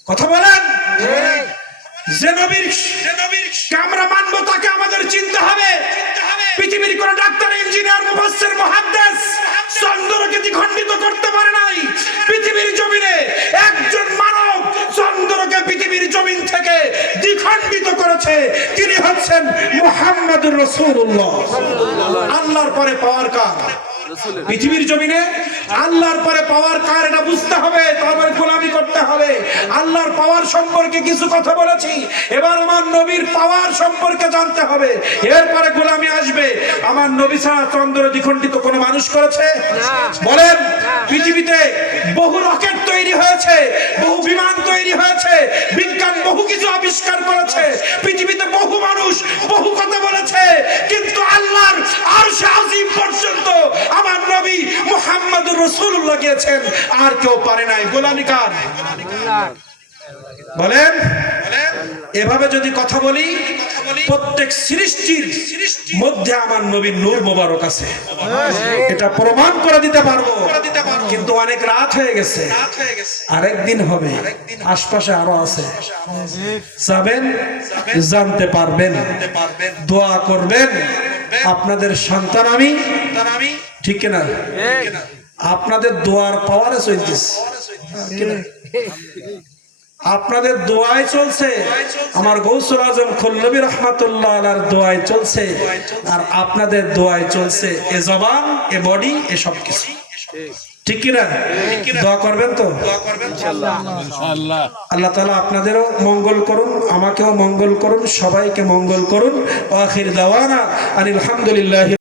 কথা বলেন। যে নবীর আমরা মানব তাকে আমাদের চিনতে হবে। পৃথিবীর কোন ডাক্তার, ইঞ্জিনিয়ার, মুফাসসির, মুহাদ্দিস চন্দ্রকে দ্বিখণ্ডিত করতে পারে নাই। পৃথিবীর জমিনে একজন মানব চন্দ্রকে পৃথিবীর জমিন থেকে দ্বিখণ্ডিত করেছে, তিনি হচ্ছেন মুহাম্মদুর রাসূলুল্লাহ। আল্লাহর পরে পাওয়ার কার? পৃথিবীর জমিনে আল্লাহর পরে পাওয়ার কার এটা বুঝতে হবে, তারপরে গোলামি করতে হবে। আল্লাহর পাওয়ার সম্পর্কে কিছু কথা বলেছি, এবার আমার নবীর পাওয়ার সম্পর্কে জানতে হবে, এরপরে গোলামি আসবে। আমার নবী ছাড়া চন্দ্র দ্বিখণ্ডিত কোন মানুষ করেছে? বলেন। পৃথিবীতে বহু রকেট তৈরি হয়েছে, বহু বিমান তৈরি হয়েছে, বিজ্ঞান বহু কিছু আবিষ্কার করেছে, পৃথিবীতে বহু মানুষ বহু কথা বলেছে, কিন্তু আল্লাহর আরশ আজিম পর্যন্ত আমার নবী মুহাম্মদুর রাসূলুল্লাহ গিয়েছেন, আর কেউ পারে নাই। গোলামি কার? বলেন। এভাবে যদি কথা বলি, প্রত্যেক সৃষ্টির মধ্যে আমার নবীর নূর মোবারক আছে, এটা প্রমাণ করে দিতে পারবো। কিন্তু অনেক রাত হয়ে গেছে, আরেকদিন হবে, আশপাশে আরো আছে, যাবেন জানতে পারবেন। দোয়া করবেন আপনাদের সন্তান আমি, ঠিক না? আপনাদের দোয়ার পাওয়ারে চলতেছে, আপনাদের দোয়ায় চলছে, আমার গৌসুল আজম খল্লবী রাহমাতুল্লাহ আলাইহির দোয়ায় চলছে, আর আপনাদের দোয়ায় চলছে এ জবান, এ বডি, এ সব কিছু, ঠিক কিনা? দোয়া করবেন তো ইনশাআল্লাহ। আল্লাহ তাআলা আপনাদেরও মঙ্গল করুন, আমাকেও মঙ্গল করুন, সবাইকে মঙ্গল করুন। আখির দাওয়ানা আলহামদুলিল্লাহ।